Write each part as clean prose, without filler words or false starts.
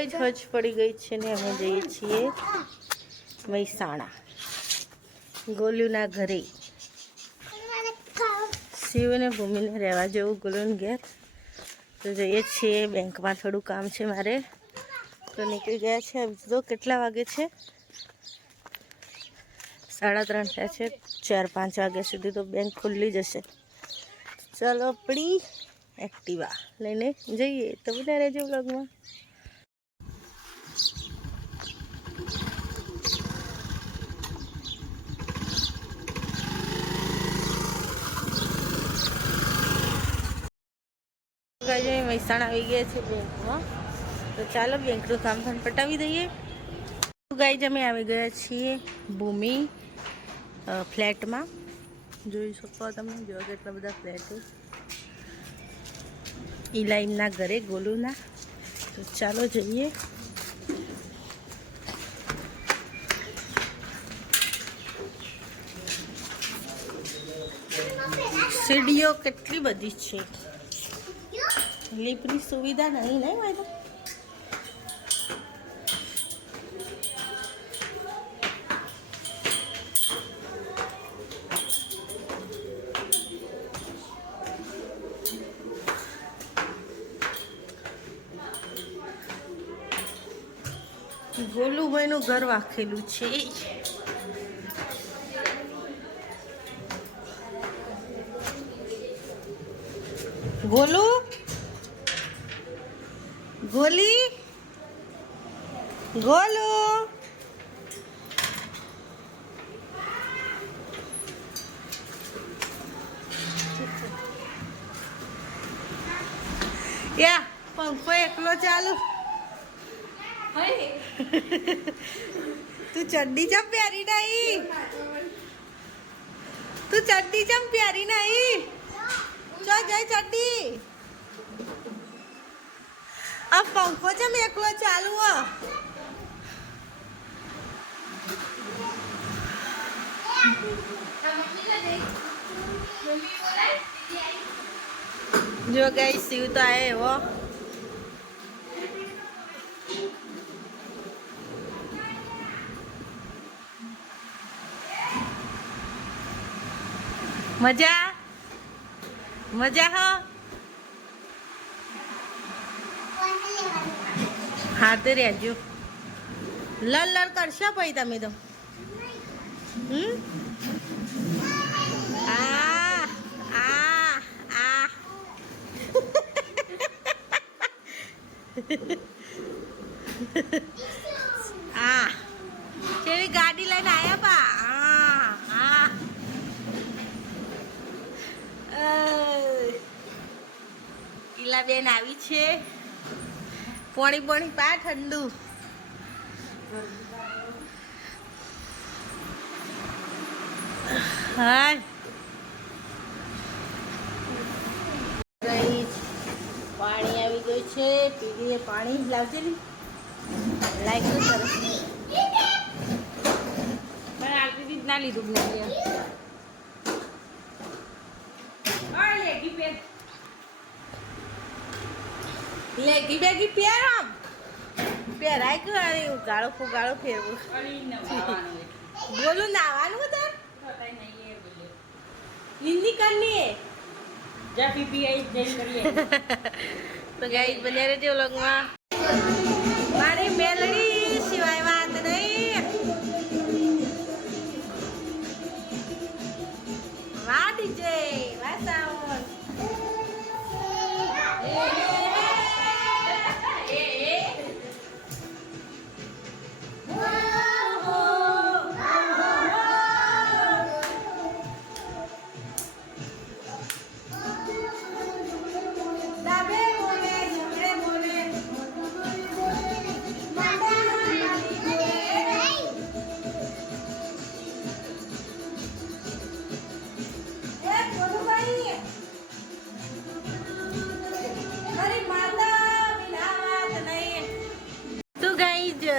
ગઈ હજ પડી ગઈ છે ને અમે જઈએ છીએ મહેસાણા ગોલુના ઘરે. શિવ ને ભૂમિને રહેવા જેવું ગોલુન ઘેર. તો જઈએ છીએ, બેંકમાં થોડું કામ છે મારે, તો નીકળી ગયા છે. તો કેટલા વાગે છે? 3:30 થયા છે. 4-5 વાગ્યા સુધી તો બેંક ખુલ્લી જશે. ચાલો આપણી એક્ટિવા લઈને જઈએ. તો બધા રહેજો બ્લોગમાં. મહેસાણા આવી ગયા છે બેંકમાં, તો ચાલો બેંકનું કામ પણ પટાવી દઈએ. ગાઈઝ અમે આવી ગયા છીએ ભૂમિ ફ્લેટમાં. જોઈ શકો તમે, જો કેટલા બધા ફ્લેટ છે ઇલાઈમના ઘરે ગોલુના. તો ચાલો જઈએ. સીડીઓ કેટલી બધી છે, લિફ્ટની સુવિધા નહીં ભાઈ. ગોલુભાઈનું ઘર વાખેલું છે. ગોલુ, ગોલી, ગોલુ. યા પંખો એકલો ચાલુ. તું ચડ્ડી ચમ પ્યારી નહીં? તું ચડ્ડી ચમ પ્યારી નહીં? ચો જય ચડ્ડી. આ પંખો ચમ એકલો ચાલુ? જો ગાઈસ શિવ તો આયા એવો. મજા મજા હો. હા તો રહેજો. લડ લડ કરશો પછી તમે તો. આ આ આ આ કેવી ગાડી લઈને આયા બા. બેન આવી છે. પોણી પોણી પા ઠંડુ. હા પાણી આવી ગયું છે. પીડીએ પાણી લાવજે ને. લાઈક તો સરસ પણ આટલી રીત ના લીધું. લેગી બેગી પહેર. આમ પહેરાય કે ગાળો ફુગાળો ફેરવું. બોલું નાવાનું તાર હિન્દી કરની જા પીપી આઈ જઈ કરીએ. તો ગાઈસ બને રહેજો વ્લોગમાં. મારી મેલડી સિવાય વાત નહીં. વાહ ડીજે વાહ સાઉન્ડ.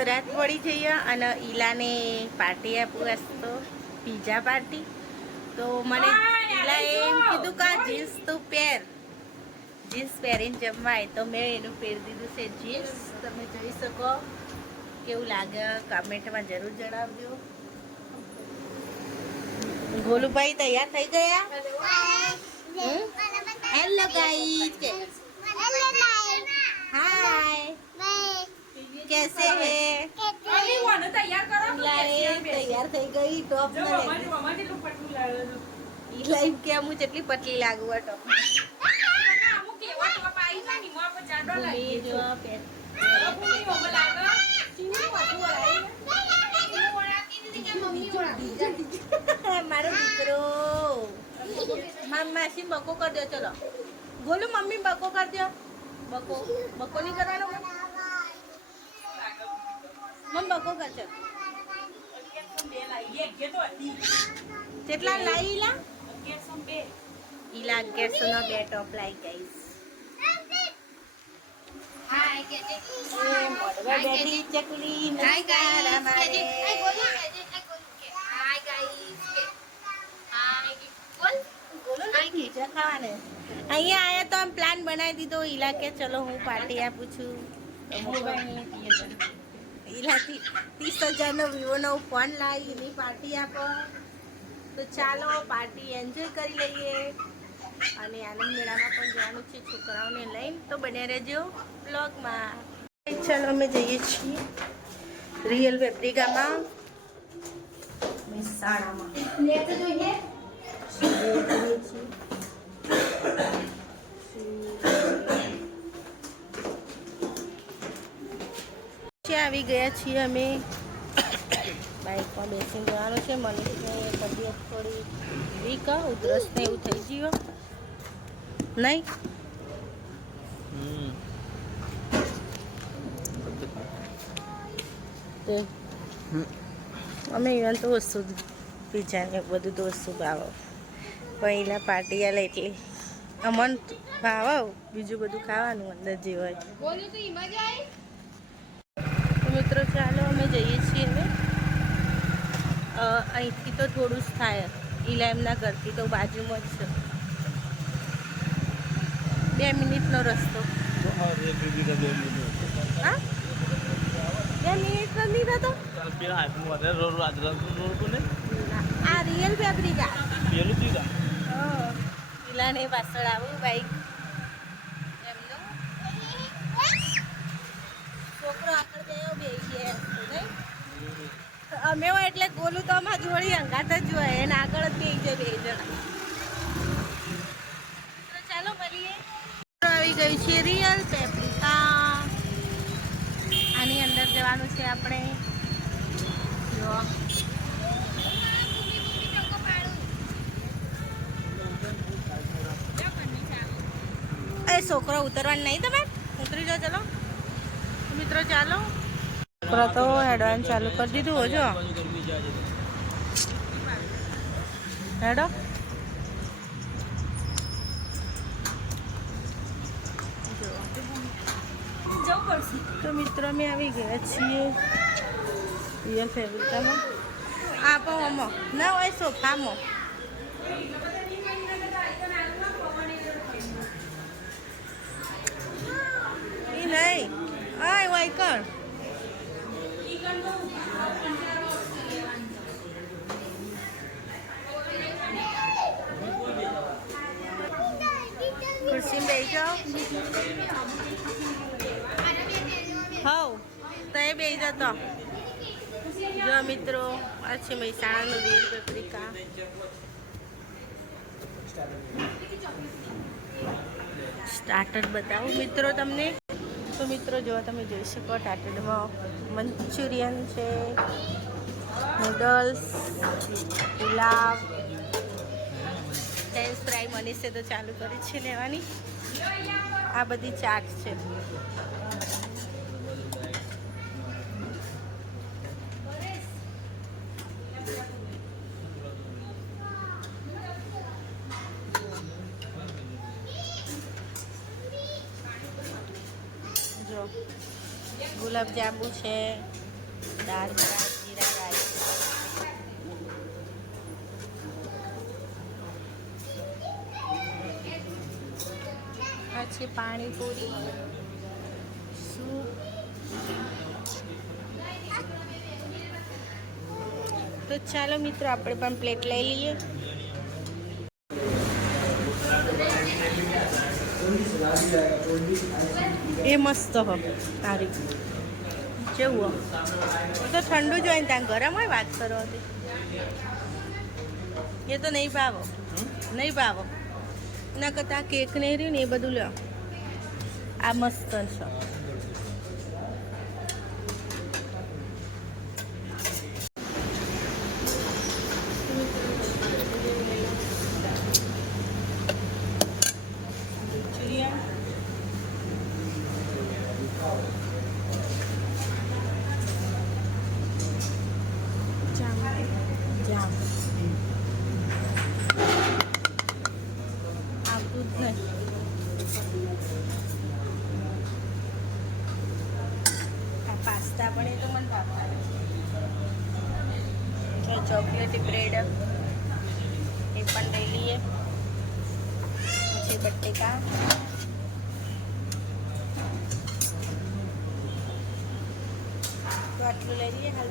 રાત પડી જઈએ અને ઈલાને પાર્ટી આપું તો પીઝા પાર્ટી. તો મને ઈલાએ એમ કીધું કે જીન્સ તું પહેર, જીન્સ પહેરીને જમવા આવે તો મેં એનું પહેરી દીધું છે જીન્સ. તમે જોઈ શકો કેવું લાગે કમેન્ટમાં જરૂર જણાવજો. ગોલુભાઈ તૈયાર થઈ ગયા? હેલો ગાઈસ, હાય, कैसे है? તૈયાર થઈ ગઈ ટોપ લાઈવ કે હું જેટલી પતલી લાગુ આ ટોપ. મારો દીકરો માસી બકો કરી દો. ચલો બોલો મમ્મી બકો કરી દો. બકો નહીં કરવાનો મમ્મી બકો કર. ચલ કેટલા લાવી ઈલા? ઈલા 1100 નો 2 ટોપ લાવી ગાઈસ. હાય કેજે મોડવા બેઠી ચકલી નમસ્કાર અમારે. હાય ગાઈસ હાય બોલ હાય કે ખાવાને અહીંયા આયા તો આમ પ્લાન બનાવી દીધો. ઈલા કે ચલો હું પાર્ટી આપું છું. ઈલા 30,000 નો વિવો નો ફોન લાવી એની પાર્ટી આપો. તો ચાલો પાર્ટી એન્જોય કરી લઈએ. અને આનંદ મેળામાં પણ જવાનું છે છોકરાઓને લઈને. તો બને રહેજો બ્લોગમાં. ચાલો અમે જઈએ છીએ રિયલ પેપ્રિકામાં મહેસાણામાં. આવી ગયા છીએ અમે. બાઇકમાં બેસીને જવાનું છે. મનીષને તબિયત થોડી વીક, ઉધરસ ને એવું થઈ ગયું નહીં. અમે ઇવન તો વસ્તુ પીઝા ને બધું તો વસ્તુ ભાવ પહેલાં પાર્ટી આલે એટલે અમન ભાવ બીજું બધું ખાવાનું અંદર જે હોય. મિત્રો ચાલો અમે જઈએ છીએ હવે. અહીંથી તો થોડું જ થાય. ઈલા એમના ઘરથી તો બાજુમાં જ છે. 2 મિનિટનો રસ્તો. હા 2 મિનિટ નહીં થતો. આ રિયલ પેપ્રિકા. ઈલાને પાછળ આવું બાઈક. છોકરો આગળ ગયો બે અમે હોય એટલે ગોલું તો અમારા જોડી અંગાત જ હોય એને આગળ જ બે જાય 2 જણા. તો ચાલો મળીએ. આવી ગઈ છે રિયલ પેપ્રિકા. આની અંદર જવાનું છે આપણે. જો એ છોકરો ઉતરવાનું નહીં. તમે ઉતરી જાઓ. ચલો મિત્રો ચાલો. છોકરા તો હેડવાનું ચાલુ કરી દીધું હો. જો હેડો. તો મિત્રો અમે આવી ગયા છીએ રિયલ ફેબ્રિકામાં. આપો આમાં ના હોય સોફામાં. એ નહીં આય વાય કર. ખુરશી બેસી જાઓ. હવ તો એ બેસી જતો. જો મિત્રો આ છે મહેસાણાનું રિયલ પેપ્રિકા. સ્ટાર્ટર બતાવું મિત્રો તમને. તો મિત્રો જો તમે જોઈ શકો સ્ટાર્ટરમાં મંચુરિયન છે, નૂડલ્સ, પુલાવ, ફ્રેન્ચ ફ્રાય. મનીષે તો ચાલુ કરી છે લેવાની. આ બધી ચાટ છે. જો ગુલાબ જાંબુ છે, દાળ ફ્રાય, જીરા રાઈસ. આ છે છે પાણીપુરી, સૂપ. તો ચાલો મિત્રો આપણે પણ પ્લેટ લઈ લઈએ. એ મસ્ત હો સારી જેવું તો ઠંડુ જ હોય ને ત્યાં ગરમ હોય વાત કરો એ તો નહીં ભાવો નહીં ભાવો ના કરતા કેક નહીં રહ્યું ને એ બધું લો. આ મસ્ત છે. પાસ્તા પણ એ તો મને ભાવતા. ચોકલેટી બ્રેડ એ પણ લઈ લઈએ. પછી બટેકા, તો આટલું લઈ લઈએ હાલ.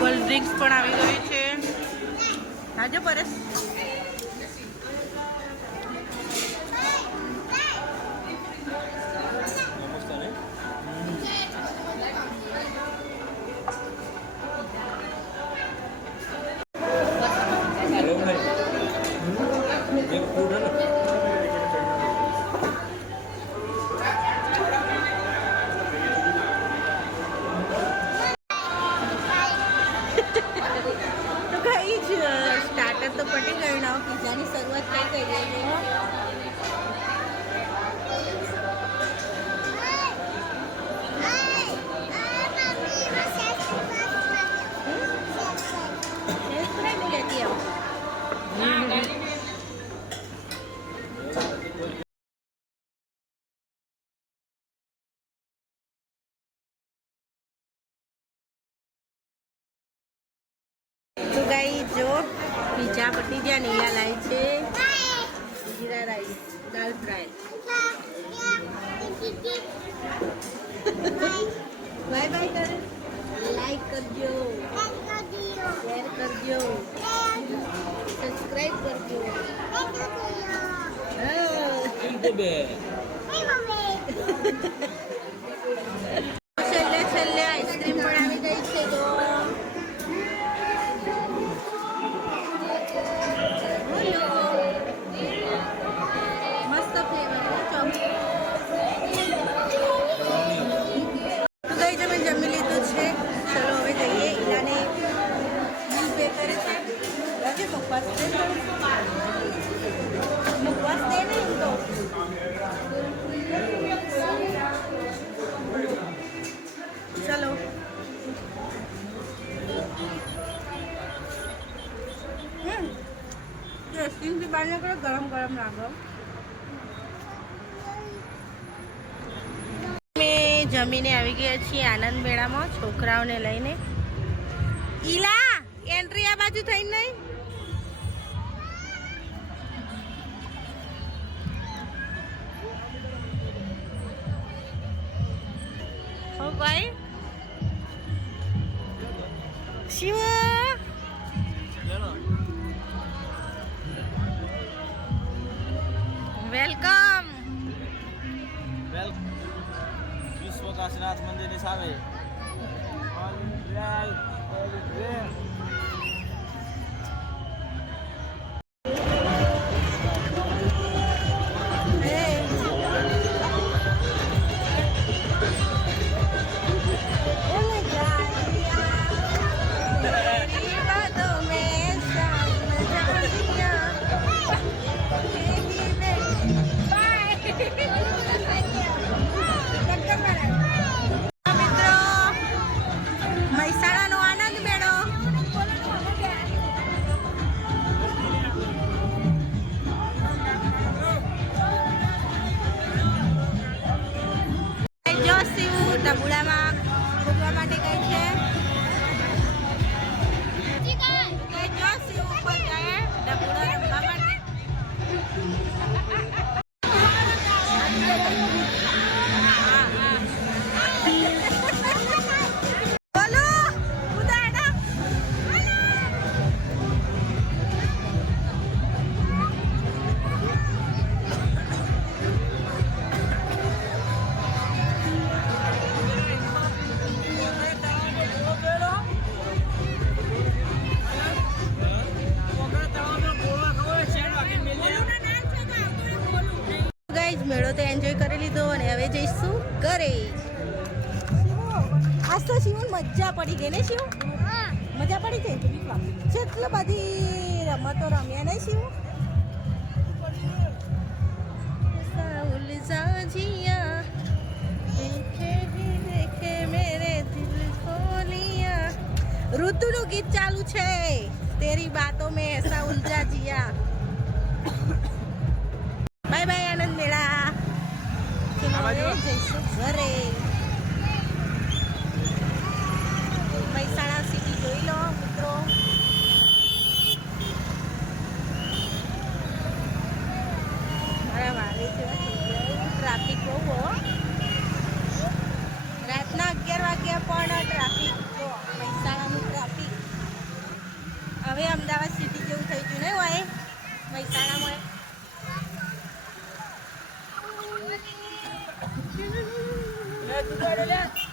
કોલ્ડ ડ્રિંક્સ પણ આવી ગઈ છે. આજે પરેશ સ્ટાર્ટર તો પટી ગયું ના. પિઝાની શરૂઆત કઈ કરી રહી લેતી આવું. તો ગાઈ જો પીઝા પટી ગયા. નીલા લાઈ છે જીરા રાઈસ, દાલ ફ્રાય. બાય બાય કરે. લાઈક કરજો, શેર કરજો, સબસ્ક્રાઈબ કરજો. છેલ્લે છેલ્લે આઈસ્ક્રીમ પણ આવી ગઈ છે. તો જમી લીધું છે. ચલો હવે જઈએ. ઈલાને બિલ પે કરે છે. મુખવાસ દે ને એમ તો. ચલો સ્ટીમથી બહાર નીકળો. ગરમ ગરમ લાગો. જમીને આવી ગયા છીએ આનંદ મેળામાં છોકરાઓને લઈને. ઈલા એન્ટ્રી આ બાજુ થઈ નહીં. ઓ ભાઈ શિવ વેલકમ. કાશીનાથ મંદિરની સામે. મિત્રો મહેસાણાનો આનંદ મેળો જો શિવ ડબુડામાં ભૂગવા માટે ગઈ છે જો શિવ ઉપર જાય ડબુડો રમવા માટે બોલો ઉદાડા ગાઈઝ મેળો તો એન્જોય કરી લીધો અને હવે જઈશું ઘરે આજ તો શિવન મજા પડી ગઈ ને શિવ મજા પડી ગઈ કેટલી બધી રમતો રમ્યા ને શિવ સાઉલ સાજિયા દેખે હી દેખે મેરે દિલ કો લિયા ઋતુનું ગીત ચાલુ છે તેરી બાતો મેં એસા ઉલઝા જીયા બાય બાય આનંદ મેળા જઈશું ઘરે મહેસાણા સિટી જોઈ લો મિત્રો મારા વારે છે ટ્રાફિક બહુ હો રાતના 11 વાગ્યા પણ ટ્રાફિક જો મહેસાણાનું ટ્રાફિક હવે અમદાવાદ સિટી જેવું થઈ ગયું ને હોય મહેસાણામાં લે તું ગાડી લે